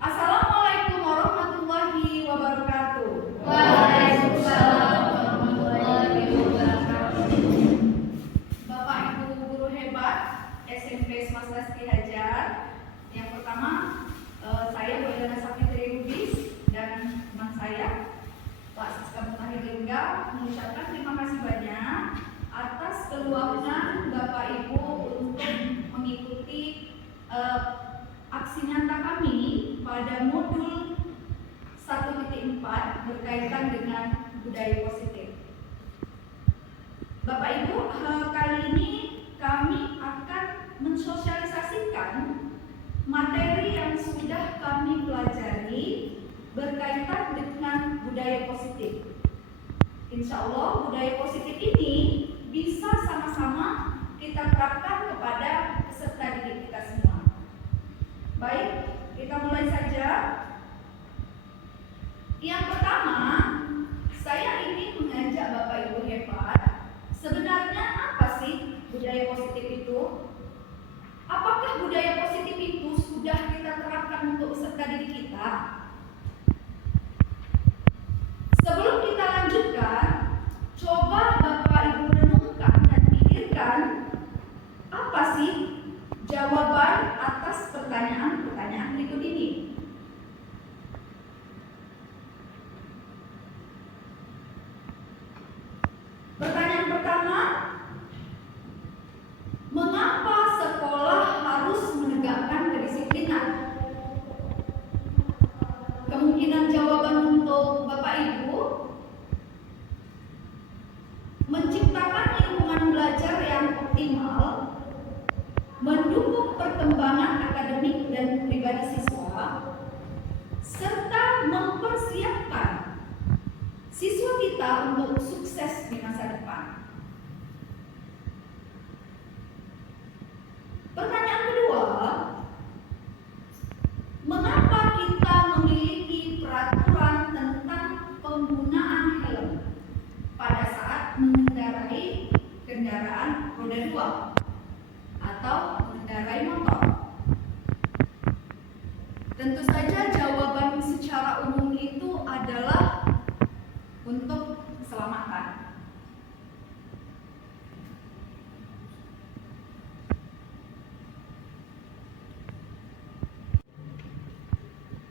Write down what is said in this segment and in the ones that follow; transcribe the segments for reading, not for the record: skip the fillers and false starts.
Assalamualaikum warahmatullahi wabarakatuh. Waalaikumsalam warahmatullahi wabarakatuh. Bapak Ibu guru hebat SMP Swasta Ki Hajar. Yang pertama, saya Bu Elena Safitri Rubis dan teman saya Pak Siska Mutahir Lingga mengucapkan terima kasih banyak atas keluangan Bapak Ibu untuk mengikuti aksi nyata kami pada modul 1.4 berkaitan dengan budaya positif. Bapak Ibu, kali ini kami akan mensosialisasikan materi yang sudah kami pelajari berkaitan dengan budaya positif. Insya Allah budaya positif ini bisa sama-sama kita terapkan kepada peserta didik kita semua. Baik, kita mulai saja. Yang pertama, saya ingin mengajak Bapak Ibu hebat, sebenarnya apa sih budaya positif itu? Apakah budaya positif itu sudah kita terapkan untuk peserta didik kita? Sebelum kita lanjutkan, coba Bapak Ibu renungkan dan pikirkan apa sih jawaban atas pertanyaan-pertanyaan berikut ini. Pertanyaan pertama, mengapa sekolah harus menegakkan kedisiplinan? Kemungkinan jawaban untuk Bapak Ibu, menciptakan lingkungan belajar yang optimal, mendukung perkembangan akademik dan pribadi siswa, serta mempersiapkan siswa kita untuk sukses di masa depan. Pertanyaan kedua, mengapa kita memiliki peraturan tentang penggunaan helm pada saat mengendarai kendaraan roda 2 atau mengendarai motor? Tentu saja jawaban secara umum itu adalah untuk keselamatan.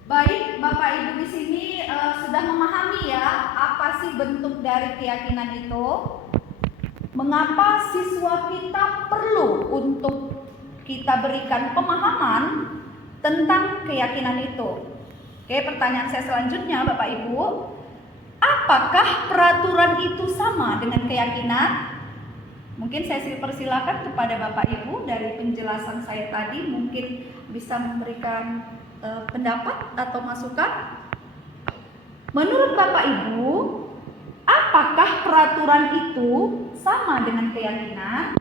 Baik, Bapak Ibu di sini sudah memahami ya apa sih bentuk dari keyakinan itu? Mengapa siswa kita perlu untuk kita berikan pemahaman tentang keyakinan itu? Oke, pertanyaan saya selanjutnya Bapak Ibu, apakah peraturan itu sama dengan keyakinan? Mungkin saya persilakan kepada Bapak Ibu dari penjelasan saya tadi mungkin bisa memberikan pendapat atau masukan. Menurut Bapak Ibu, apakah peraturan itu sama dengan keyakinan?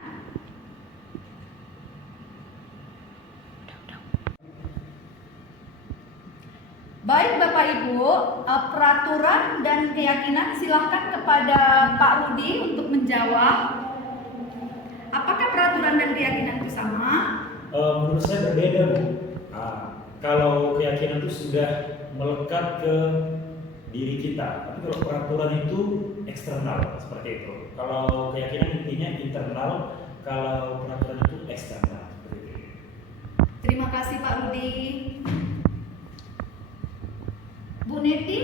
Baik Bapak Ibu, peraturan dan keyakinan silahkan kepada Pak Rudi untuk menjawab. Apakah peraturan dan keyakinan itu sama? Menurut saya berbeda, Bu. Kalau keyakinan itu sudah melekat ke diri kita, tapi kalau peraturan itu eksternal seperti itu. Kalau keyakinan intinya internal, kalau peraturan itu eksternal. Terima kasih Pak Rudi. Bu Neti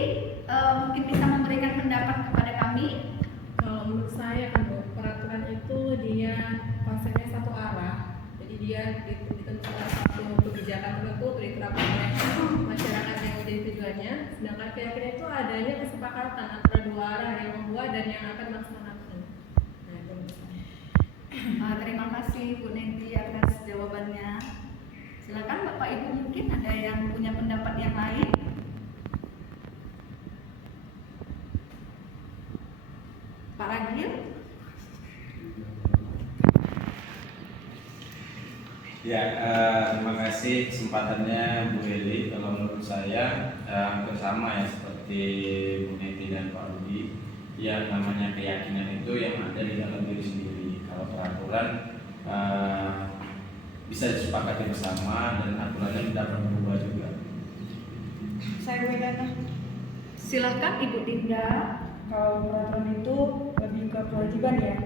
mungkin bisa memberikan pendapat kepada kami. Kalau menurut saya kan Bu, peraturan itu dia konsepnya satu arah. Jadi dia ditentukan satu kebijakan tertentu untuk diterapkan oleh masyarakat yang menjadi tujuannya. Sedangkan keyakinan itu adanya kesepakatan antara dua arah yang membuat dan yang akan melaksanakan. Nah, itu menurut saya. Terima kasih Bu Neti atas jawabannya. Silakan Bapak Ibu mungkin ada yang punya pendapat yang lain. Pak Ragil. Ya, terima kasih kesempatannya Bu Heli. Kalau menurut saya hampir sama ya seperti Bu Neti dan Pak Rudi. Yang namanya keyakinan itu yang ada di dalam diri sendiri. Kalau peraturan bisa disepakati bersama dan aturannya dapat berubah juga. Saya Wedana. Silahkan Ibu Dinda. Kalau peraturan itu lebih ke kewajiban ya,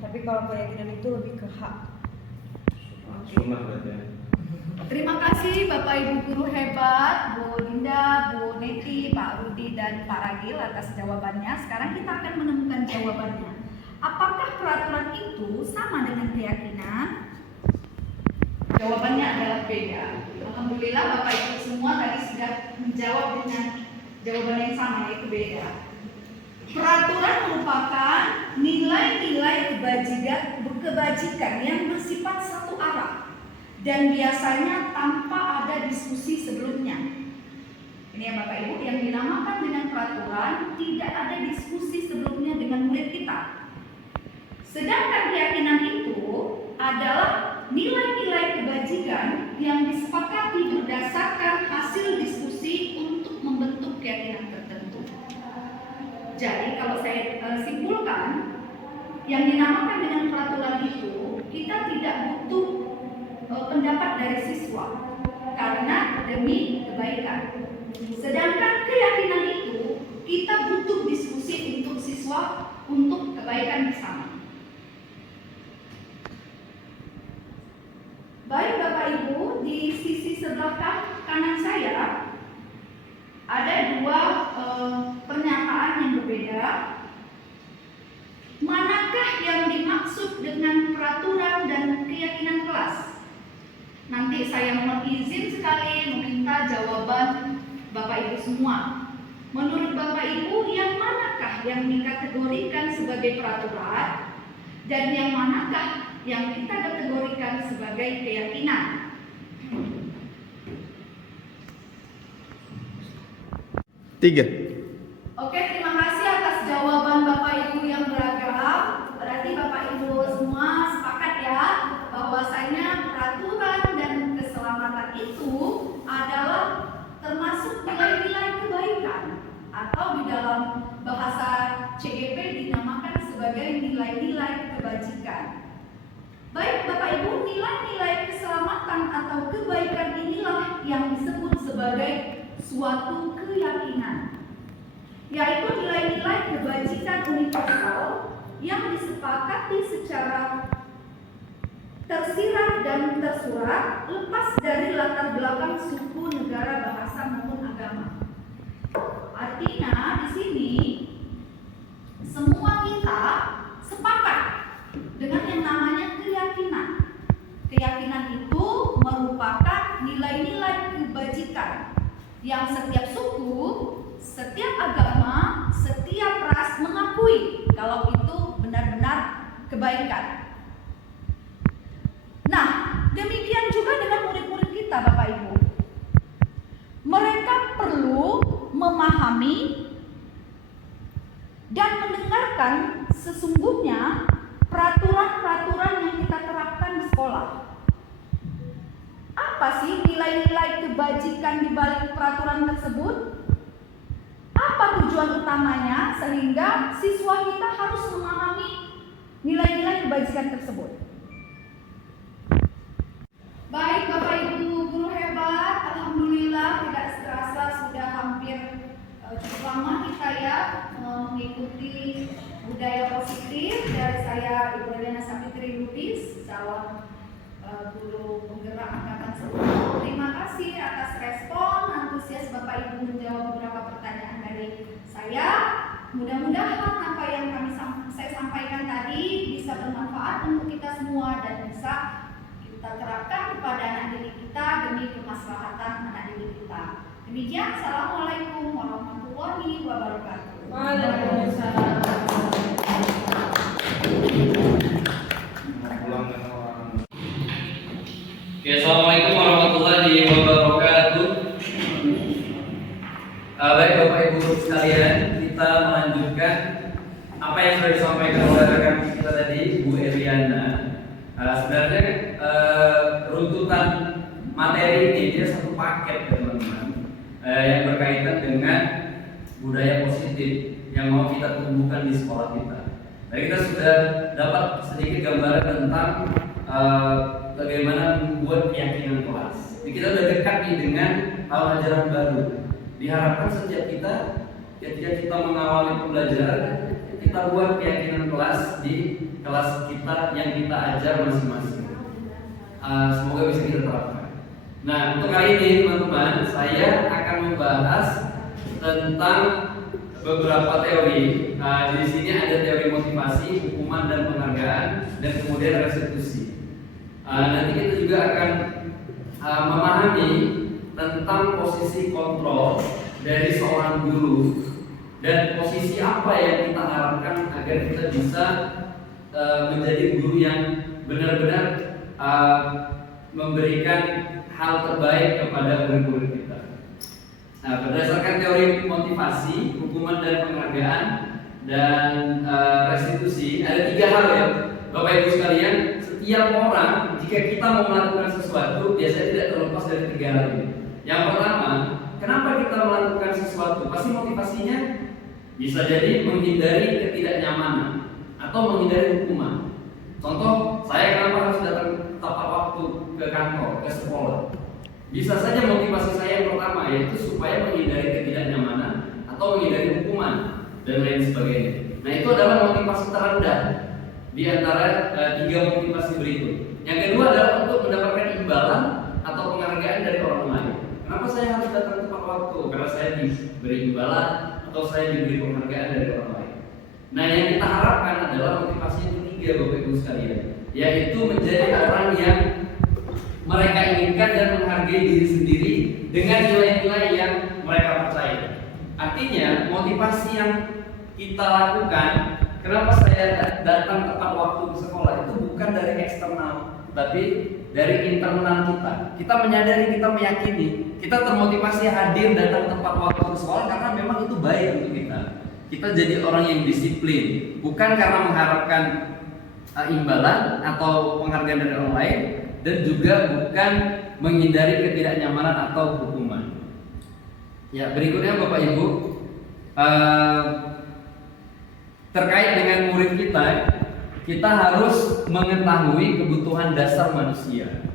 tapi kalau keyakinan itu lebih ke hak. Sunnah berarti ya. Terima kasih Bapak Ibu guru hebat, Bu Dinda, Bu Neti, Pak Rudi, dan Pak Ragil atas jawabannya. Sekarang kita akan menemukan jawabannya. Apakah peraturan itu sama dengan keyakinan? Jawabannya adalah beda. Alhamdulillah Bapak Ibu semua tadi sudah menjawab dengan jawaban yang sama, yaitu beda. Peraturan merupakan nilai-nilai kebajikan yang bersifat satu arah dan biasanya tanpa ada diskusi sebelumnya. Ini ya Bapak Ibu, yang dinamakan dengan peraturan tidak ada diskusi sebelumnya dengan murid kita. Sedangkan keyakinan itu adalah nilai-nilai kebajikan yang disepakati berdasarkan hasil diskusi untuk membentuk keyakinan tertentu. Jadi kalau saya simpulkan, yang dinamakan dengan peraturan itu kita tidak butuh pendapat dari siswa karena demi kebaikan. Sedangkan keyakinan itu kita butuh diskusi untuk siswa untuk kebaikan bersama. Baik Bapak Ibu, di sisi sebelah kanan saya ada dua pernyataan yang berbeda. Manakah yang dimaksud dengan peraturan dan keyakinan kelas? Nanti saya mohon izin sekali meminta jawaban Bapak Ibu semua. Menurut Bapak Ibu, yang manakah yang dikategorikan sebagai peraturan dan yang manakah yang kita kategorikan sebagai keyakinan? Tiga. Oke, terima kasih atas jawaban Bapak Ibu yang beragam. Berarti Bapak Ibu semua sepakat ya bahwasanya peraturan dan keselamatan itu adalah termasuk nilai-nilai kebaikan atau di dalam bahasa CGP dinamakan sebagai nilai-nilai kebajikan. Baik Bapak Ibu, nilai-nilai keselamatan atau kebaikan inilah yang disebut sebagai suatu keyakinan, yaitu nilai-nilai kebajikan universal yang disepakati secara tersirat dan tersurat lepas dari latar belakang suku, negara, bahasa maupun agama. Artinya di sini semua kita sepakat dengan yang namanya keyakinan. Keyakinan itu merupakan nilai-nilai kebajikan yang setiap suku, setiap agama, setiap ras mengakui kalau itu benar-benar kebaikan. Nah, demikian juga dengan murid-murid kita Bapak Ibu. Mereka perlu memahami dan mendengarkan sesungguhnya peraturan-peraturan yang kita terapkan di sekolah. Apa sih nilai-nilai kebajikan di balik peraturan tersebut? Apa tujuan utamanya sehingga siswa kita harus memahami nilai-nilai kebajikan tersebut? Baik Bapak Ibu guru hebat, alhamdulillah tidak terasa sudah hampir cukup lama kita ya mengikuti budaya positif dari saya Ibu Elena Sapitri Lubis, calon guru penggerak angkatan 10. Terima kasih atas respon antusias Bapak Ibu menjawab beberapa pertanyaan dari saya. Mudah-mudahan apa yang saya sampaikan tadi bisa bermanfaat untuk kita semua dan bisa kita terapkan kepada anak didik kita demi kemaslahatan anak didik kita. Demikian, assalamualaikum warahmatullahi wabarakatuh. Waalaikumsalam. Oke, assalamualaikum warahmatullahi wabarakatuh. Baik Bapak Ibu sekalian, kita melanjutkan apa yang sudah disampaikan oleh rekan kita tadi, Bu Eliana. Sebenarnya runtutan materi ini dia satu paket teman-teman, yang berkaitan dengan budaya positif yang mau kita tumbuhkan di sekolah kita. Jadi kita sudah dapat sedikit gambaran tentang bagaimana membuat keyakinan kelas. Jadi kita sudah dekat nih dengan tahun ajaran baru. Diharapkan setiap kita ketika kita mengawali pembelajaran, kita buat keyakinan kelas di kelas kita yang kita ajar masing-masing. Semoga bisa kita terapkan. Nah, untuk kali ini teman-teman, saya akan membahas tentang beberapa teori. Di sini ada teori motivasi, hukuman dan penghargaan, dan kemudian restitusi. Nanti kita juga akan memahami tentang posisi kontrol dari seorang guru dan posisi apa yang kita harapkan agar kita bisa menjadi guru yang benar-benar memberikan hal terbaik kepada murid-murid kita. Nah, berdasarkan teori motivasi, hukuman dan penghargaan, dan restitusi, ada 3 hal ya, Bapak Ibu sekalian. Setiap orang, jika kita mau melakukan sesuatu, biasanya tidak terlepas dari 3 hal ini. Yang pertama, kenapa kita melakukan sesuatu? Pasti motivasinya bisa jadi menghindari ketidaknyamanan atau menghindari hukuman. Contoh, saya kenapa harus datang tepat waktu ke kantor, ke sekolah? Bisa saja motivasi saya yang pertama yaitu supaya menghindari ketidaknyamanan atau menghindari hukuman dan lain sebagainya. Nah, itu adalah motivasi terendah di antara 3 motivasi berikut. Yang kedua adalah untuk mendapatkan imbalan atau penghargaan dari orang lain. Kenapa saya harus datang tepat waktu? Karena saya diberi imbalan atau saya diberi penghargaan dari orang lain. Nah, yang kita harapkan adalah motivasi yang ketiga, Bapak Ibu sekalian, yaitu menjadi orang yang mereka inginkan dan menghargai diri sendiri dengan nilai-nilai yang mereka percaya. Artinya, motivasi yang kita lakukan, kenapa saya datang tepat waktu ke sekolah, itu bukan dari eksternal, tapi dari internal kita. Kita menyadari, kita meyakini, kita termotivasi hadir datang tepat waktu ke sekolah karena memang itu baik untuk kita. Kita jadi orang yang disiplin, bukan karena mengharapkan imbalan atau penghargaan dari orang lain, dan juga bukan menghindari ketidaknyamanan atau hukuman. Ya, berikutnya Bapak Ibu, terkait dengan murid kita harus mengetahui kebutuhan dasar manusia.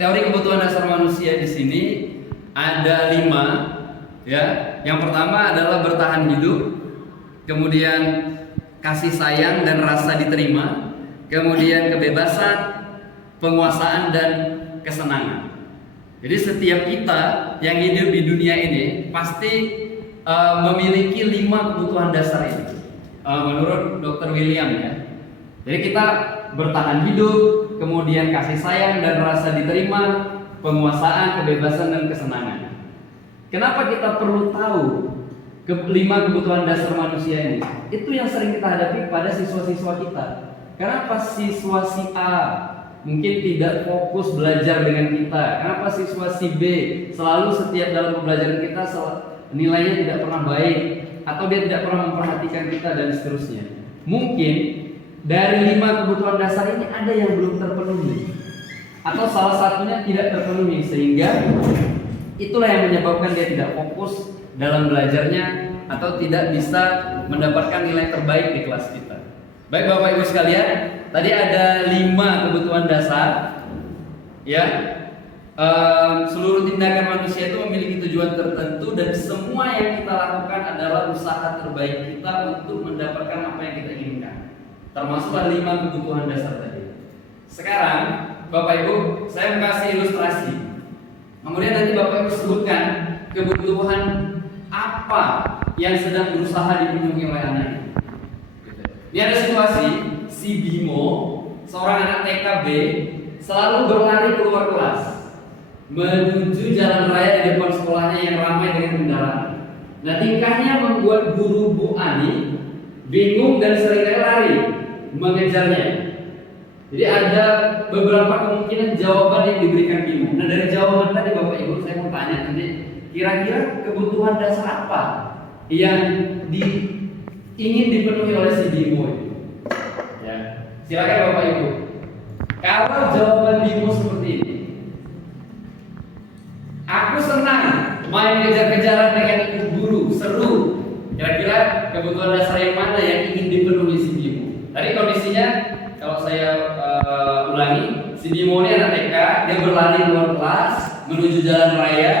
Teori kebutuhan dasar manusia di sini ada 5, ya. Yang pertama adalah bertahan hidup, kemudian kasih sayang dan rasa diterima, kemudian kebebasan, penguasaan dan kesenangan. Jadi setiap kita yang hidup di dunia ini pasti memiliki 5 kebutuhan dasar ini. Menurut Dr. William ya. Jadi kita bertahan hidup, kemudian kasih sayang dan rasa diterima, penguasaan, kebebasan dan kesenangan. Kenapa kita perlu tahu 5 kebutuhan dasar manusia ini? Itu yang sering kita hadapi pada siswa-siswa kita. Kenapa siswa si A mungkin tidak fokus belajar dengan kita? Kenapa siswa si B selalu setiap dalam pembelajaran kita nilainya tidak pernah baik, atau dia tidak pernah memperhatikan kita dan seterusnya? Mungkin dari 5 kebutuhan dasar ini ada yang belum terpenuhi, atau salah satunya tidak terpenuhi, sehingga itulah yang menyebabkan dia tidak fokus dalam belajarnya atau tidak bisa mendapatkan nilai terbaik di kelas kita. Baik Bapak Ibu sekalian, tadi ada 5 kebutuhan dasar, ya. Seluruh tindakan manusia itu memiliki tujuan tertentu dan semua yang kita lakukan adalah usaha terbaik kita untuk mendapatkan apa yang kita inginkan. Termasuklah 5 kebutuhan dasar tadi. Sekarang Bapak Ibu, saya kasih ilustrasi. Kemudian nanti Bapak Ibu sebutkan kebutuhan apa yang sedang berusaha dipenuhi oleh anak ini. Ini ada situasi si Bimo, seorang anak TKB, selalu berlari keluar kelas menuju jalan raya di depan sekolahnya yang ramai dengan kendaraan. Nah, tingkahnya membuat guru Bu Ani bingung dan seringkali lari mengejarnya. Jadi ada beberapa kemungkinan jawaban yang diberikan Bimo. Nah, dari jawaban tadi Bapak Ibu, saya mau tanya nanti, kira-kira kebutuhan dasar apa yang ingin dipenuhi oleh si Bimo itu? Ya, silakan Bapak Ibu. Kalau jawaban Bimo seperti ini, aku senang main kejar-kejaran dengan ibu guru, seru. Kira-kira kebutuhan dasar yang mana yang ingin dipenuhi si Bimo? Tadi kondisinya, kalau saya ulangi, si Bimo ini anak TK, dia berlari keluar kelas menuju jalan raya.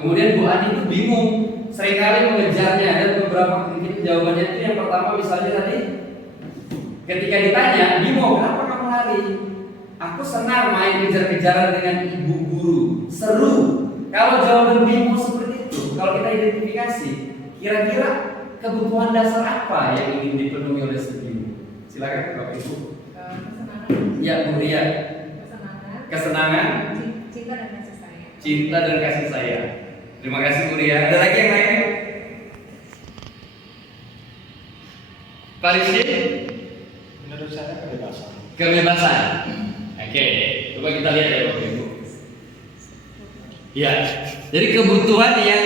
Kemudian Bu Ani itu bingung seringkali mengejarnya, dan beberapa mungkin jawabannya itu yang pertama misalnya tadi ketika ditanya, Bimo kenapa kamu lari? Aku senang main kejar-kejaran dengan ibu guru, seru. Kalau jawaban Bimo seperti itu, kalau kita identifikasi, kira-kira kebutuhan dasar apa yang ingin dipenuhi oleh si Bimo? Silakan Bapak Ibu. Kesenangan, Ya, Bu Ria. Kesenangan, cinta dan kasih sayang. cinta dan kasih sayang. Terima kasih Bu Ria. Ada lagi yang lain? Pak Rizky? Menurut saya kebebasan. Kebebasan. Oke, coba kita lihat ya Bapak Ibu. Ya, jadi kebutuhan yang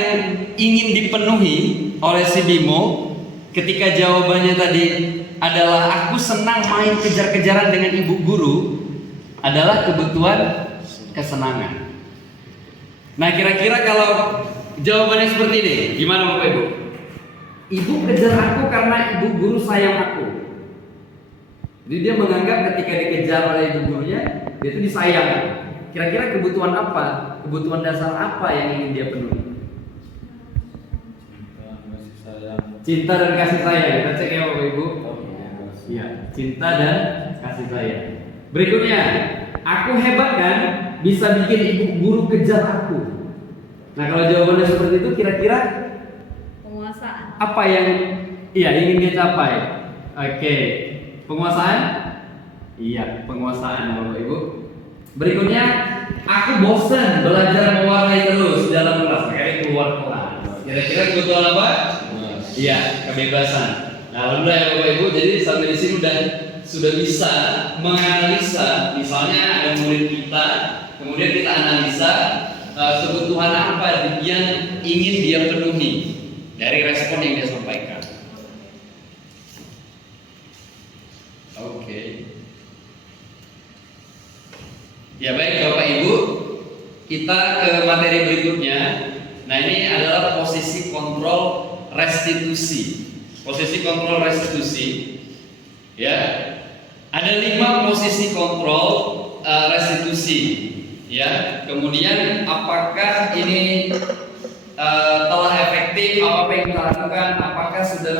ingin dipenuhi oleh si Bimo ketika jawabannya tadi adalah aku senang main kejar-kejaran dengan ibu guru adalah kebutuhan kesenangan. Nah, kira-kira kalau jawabannya seperti ini, gimana Bapak Ibu? Ibu kejar aku karena ibu guru sayang aku. Jadi dia menganggap ketika dikejar oleh ibu gurunya, dia itu disayang. Kira-kira kebutuhan apa? Kebutuhan dasar apa yang ingin dia penuhi? Cinta dan kasih sayang. Kita cek ya Bapak Ibu. Iya, cinta dan kasih sayang. Berikutnya, aku hebat kan? Bisa bikin ibu guru kejar aku. Nah, kalau jawabannya seperti itu, kira-kira Penguasaan. apa yang ingin dia capai? Oke, penguasaan? Iya, penguasaan Bapak Ibu. Berikutnya, aku bosan belajar mewarnai terus dalam kelas. Makanya keluar kelas. Kira-kira kebutuhan apa? Iya, kebebasan. Nah, alhamdulillah ya Bapak Ibu. Jadi sampai di sini sudah bisa menganalisa. Misalnya ada murid kita, kemudian kita analisa kebutuhan apa yang ingin dia penuhi dari respon yang dia sampaikan. Oke. Ya baik Bapak Ibu, kita ke materi berikutnya. Nah, ini adalah posisi kontrol restitusi. Posisi kontrol restitusi. Ya. Ada 5 posisi kontrol restitusi. Ya. Kemudian apakah ini telah efektif? Apa yang kita lakukan? Apakah sudah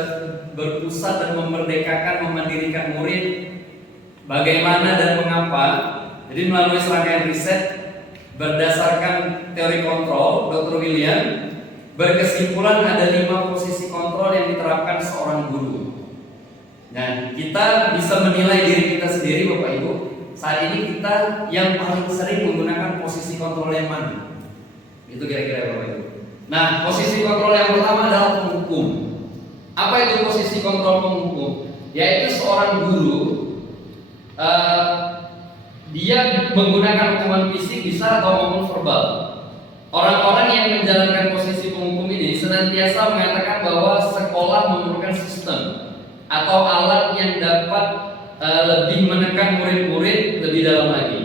berpusat dan memerdekakan, memandirikan murid? Bagaimana dan mengapa? Jadi melalui serangkaian riset berdasarkan teori kontrol, Dr. William berkesimpulan ada 5 posisi kontrol yang diterapkan seorang guru. Nah, kita bisa menilai diri kita sendiri Bapak Ibu. Saat ini kita yang paling sering menggunakan posisi kontrol yang mana? Itu kira-kira Bapak Ibu. Nah, posisi kontrol yang pertama adalah penghukum. Apa itu posisi kontrol penghukum? Yaitu seorang guru dia menggunakan hukuman fisik bisa atau maupun verbal. Orang-orang yang menjalankan posisi penghukum ini senantiasa mengatakan bahwa sekolah memerlukan sistem atau alat yang dapat lebih menekan murid-murid lebih dalam lagi.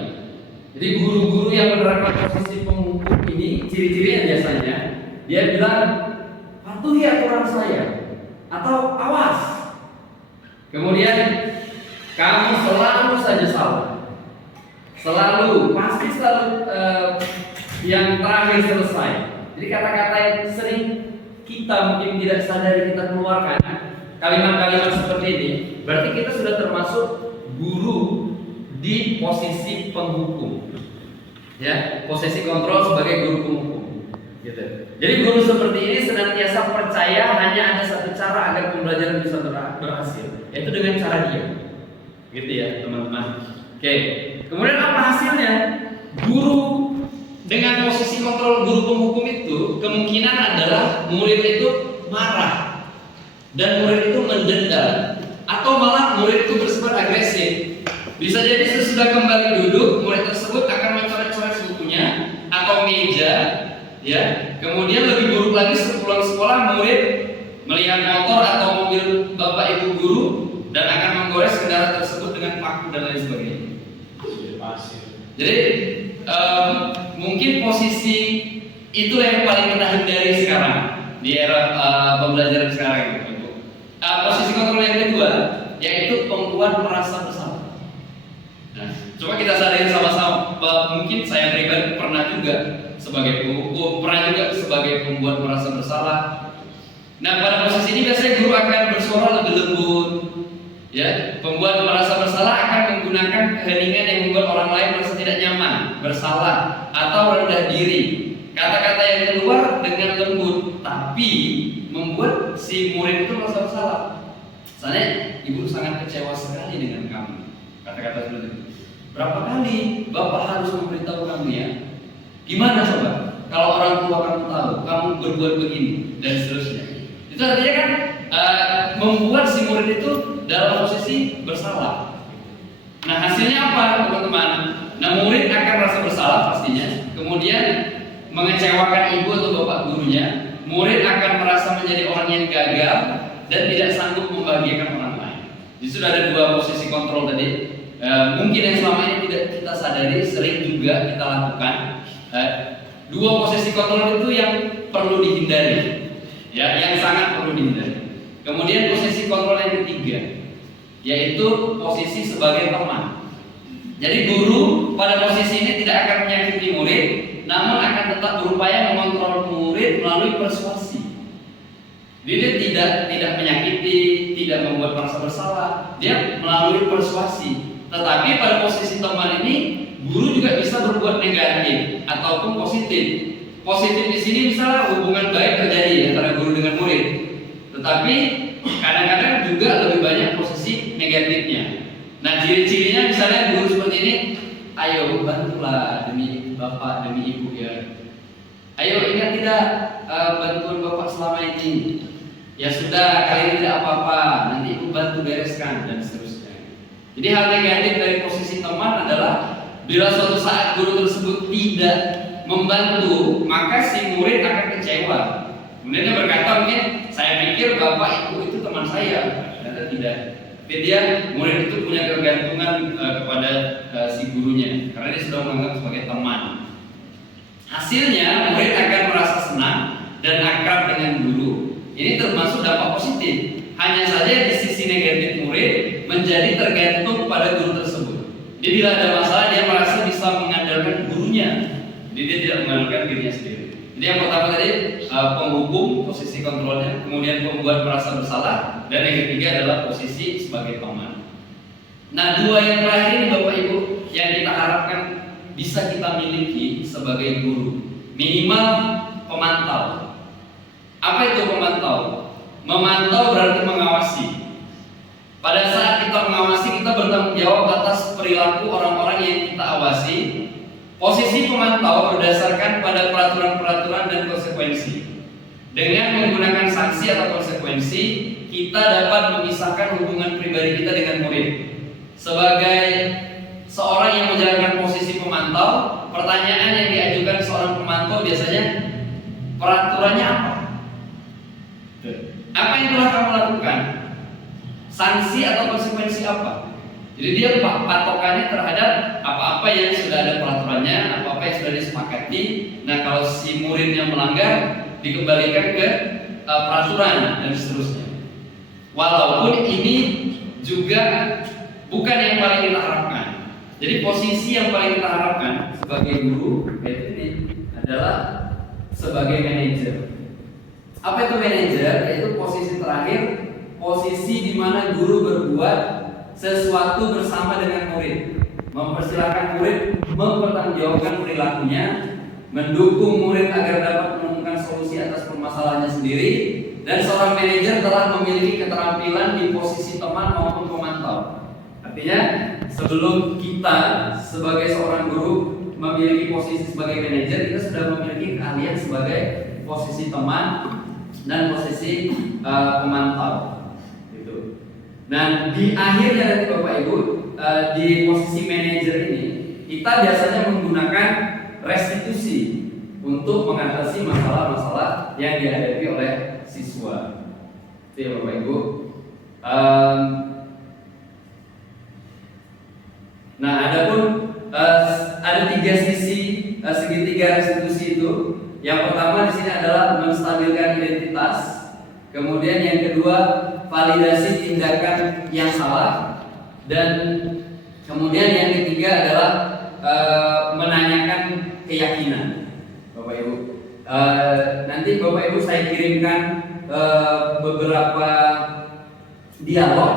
Jadi guru-guru yang menerapkan posisi penghukum ini ciri-cirinya biasanya dia bilang patuhi aturan saya atau awas. Kemudian kamu selalu saja salah. Pasti selalu yang terakhir selesai. Jadi kata-kata yang sering kita mungkin tidak sadari kita keluarkan, kalimat-kalimat seperti ini, berarti kita sudah termasuk guru di posisi penghukum. Ya, posisi kontrol sebagai guru penghukum. Gitu. Jadi guru seperti ini senantiasa percaya hanya ada satu cara agar pembelajaran bisa berhasil, yaitu dengan cara diam. Gitu ya, teman-teman. Oke. Kemudian apa hasilnya? Guru dengan posisi kontrol guru penghukum itu kemungkinan adalah murid itu marah dan murid itu mendendam atau malah murid itu bersifat agresif. Bisa jadi sesudah kembali duduk murid tersebut akan mencoret-coret bukunya atau meja, ya. Kemudian lebih buruk lagi sepulang sekolah murid melihat motor atau mobil bapak ibu guru dan akan menggores kendaraan tersebut dengan paku dan lain sebagainya. Jadi mungkin posisi itu yang paling kita hindari sekarang di era pembelajaran sekarang itu. Posisi kontrol yang kedua yaitu pembuat merasa bersalah. Nah, coba kita sadari sama-sama. Mungkin saya pribadi pernah juga sebagai penghukum, pernah juga sebagai pembuat merasa bersalah. Nah, pada posisi ini biasanya guru akan bersuara lebih lembut. Ya, pembuat merasa bersalah akan menggunakan keheningan yang membuat orang lain merasa tidak nyaman, bersalah, atau rendah diri. Kata-kata yang keluar dengan lembut, tapi membuat si murid itu merasa bersalah. Misalnya, ibu sangat kecewa sekali dengan kamu. Kata-kata seperti itu. Berapa kali Bapak harus memberitahu kamu ya? Gimana coba? Kalau orang tua kamu tahu, kamu berbuat begini, dan seterusnya. Itu artinya kan membuat si murid itu dalam posisi bersalah. Nah, hasilnya apa, teman-teman? Nah, murid akan merasa bersalah pastinya. Kemudian mengecewakan ibu atau bapak gurunya. Murid akan merasa menjadi orang yang gagal dan tidak sanggup membahagiakan orang lain. Jadi sudah ada dua posisi kontrol tadi. Mungkin yang selama ini tidak kita sadari, sering juga kita lakukan. Dua posisi kontrol itu yang perlu dihindari, ya, yang sangat perlu dihindari. Kemudian posisi kontrol yang ketiga, yaitu posisi sebagai teman. Jadi guru pada posisi ini tidak akan menyakiti murid, namun akan tetap berupaya mengontrol murid melalui persuasi. Dia tidak menyakiti, tidak membuat merasa bersalah, dia melalui persuasi. Tetapi pada posisi teman ini, guru juga bisa berbuat negatif ataupun positif. Positif di sini misalnya hubungan baik terjadi antara guru dengan murid. Tetapi kadang-kadang juga lebih banyak posisi negatifnya. Nah, ciri-cirinya misalnya guru seperti ini, ayo bantulah demi bapak, demi ibu ya. Ayo ingat tidak bantuan bapak selama ini. Ya sudah, kali ini tidak apa-apa, nanti ibu bantu bereskan dan seterusnya. Jadi hal negatif dari posisi teman adalah bila suatu saat guru tersebut tidak membantu, maka si murid akan kecewa. Kemudian dia berkata, mungkin saya pikir bapak ibu itu teman saya, ternyata tidak. Tapi dia murid itu punya ketergantungan kepada si gurunya, karena dia sudah menganggap sebagai teman. Hasilnya murid akan merasa senang dan akrab dengan guru. Ini termasuk dampak positif. Hanya saja di sisi negatif murid menjadi tergantung pada guru tersebut. Jadi bila ada masalah dia merasa bisa mengandalkan gurunya. Jadi dia tidak mengandalkan dirinya sendiri. Jadi yang pertama tadi penghukum, posisi kontrolnya, kemudian pembuat merasa bersalah, dan yang ketiga adalah posisi sebagai teman. Nah, dua yang terakhir ini Bapak Ibu yang kita harapkan bisa kita miliki sebagai guru. Minimal pemantau. Apa itu pemantau? Memantau berarti mengawasi. Pada saat kita mengawasi, kita bertanggung jawab atas perilaku orang-orang yang kita awasi. Posisi pemantau berdasarkan pada peraturan-peraturan dan konsekuensi. Dengan menggunakan sanksi atau konsekuensi, kita dapat memisahkan hubungan pribadi kita dengan murid. Sebagai seorang yang menjalankan posisi pemantau, pertanyaan yang diajukan seorang pemantau biasanya, peraturannya apa? Apa yang telah kamu lakukan? Sanksi atau konsekuensi apa? Jadi dia patokannya terhadap apa-apa yang sudah ada peraturannya, apa-apa yang sudah disepakati. Nah, kalau si muridnya melanggar, dikembalikan ke peraturan dan seterusnya. Walaupun ini juga bukan yang paling kita harapkan. Jadi posisi yang paling kita harapkan sebagai guru ini adalah sebagai manajer. Apa itu manajer? Yaitu posisi terakhir, posisi di mana guru berbuat sesuatu bersama dengan murid, mempersilahkan murid mempertanggungjawabkan perilakunya, mendukung murid agar dapat menemukan solusi atas permasalahannya sendiri, dan seorang manajer telah memiliki keterampilan di posisi teman maupun pemantau. Artinya, sebelum kita sebagai seorang guru memiliki posisi sebagai manajer, kita sudah memiliki keahlian sebagai posisi teman dan posisi pemantau. Nah, di akhirnya nanti Bapak Ibu di posisi manajer ini kita biasanya menggunakan restitusi untuk mengatasi masalah-masalah yang dihadapi oleh siswa. Itu ya Bapak Ibu. Nah, ada tiga sisi segitiga restitusi itu. Yang pertama di sini adalah menstabilkan identitas. Kemudian yang kedua, validasi tindakan yang salah, dan kemudian yang ketiga adalah menanyakan keyakinan. Bapak Ibu, Nanti Bapak Ibu saya kirimkan beberapa dialog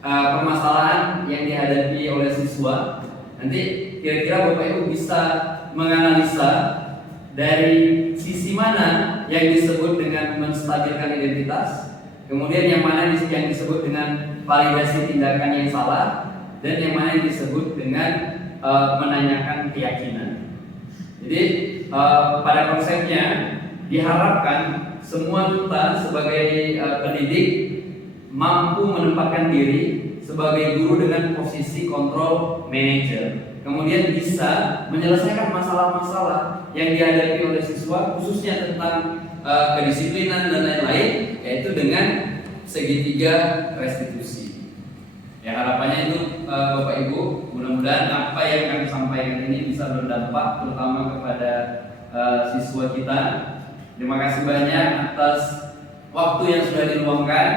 permasalahan yang dihadapi oleh siswa. Nanti kira-kira Bapak Ibu bisa menganalisa dari sisi mana yang disebut dengan menstabilkan identitas, kemudian yang mana yang disebut dengan validasi tindakan yang salah, dan yang mana yang disebut dengan menanyakan keyakinan. Jadi pada konsepnya diharapkan semua kita sebagai pendidik mampu menempatkan diri sebagai guru dengan posisi control manager, kemudian bisa menyelesaikan masalah-masalah yang dihadapi oleh siswa, khususnya tentang kedisiplinan dan lain-lain, yaitu dengan segitiga restitusi. Ya, harapannya itu Bapak Ibu, mudah-mudahan apa yang kami sampaikan ini bisa berdampak terutama kepada siswa kita. Terima kasih banyak atas waktu yang sudah diluangkan.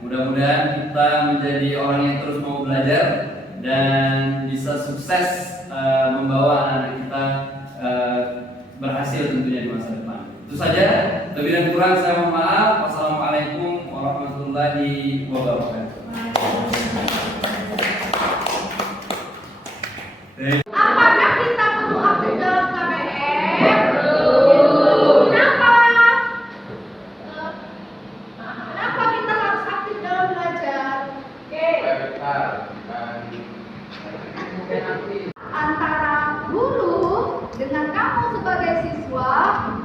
Mudah-mudahan kita menjadi orang yang terus mau belajar dan bisa sukses membawa anak-anak kita berhasil tentunya di masa depan. Itu saja, lebih dan kurang saya mohon maaf. Wassalamualaikum warahmatullahi wabarakatuh. Apakah kita perlu aktif dalam KBM? Kenapa? Kenapa kita harus aktif dalam belajar? Antara guru dengan kamu sebagai siswa,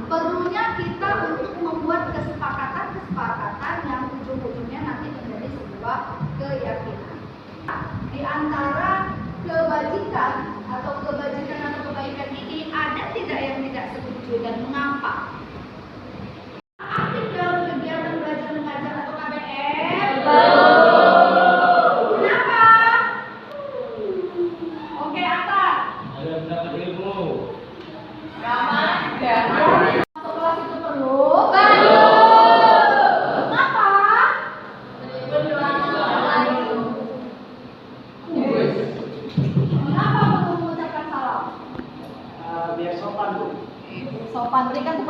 perlunya kita untuk membuat kesepakatan yang ujung-ujungnya nanti menjadi sebuah keyakinan. Di antara kebajikan atau kebaikan ini ada tidak yang tidak setuju dan mengapa? Aktif dalam kegiatan belajar mengajar atau KBM? Kenapa? Oke, Atta. Ada mendapat ilmu. Masuk kelas itu perlu? Kenapa? Kenapa perlu mengucapkan salam? Biar sopan, Bu. Sopan, berikan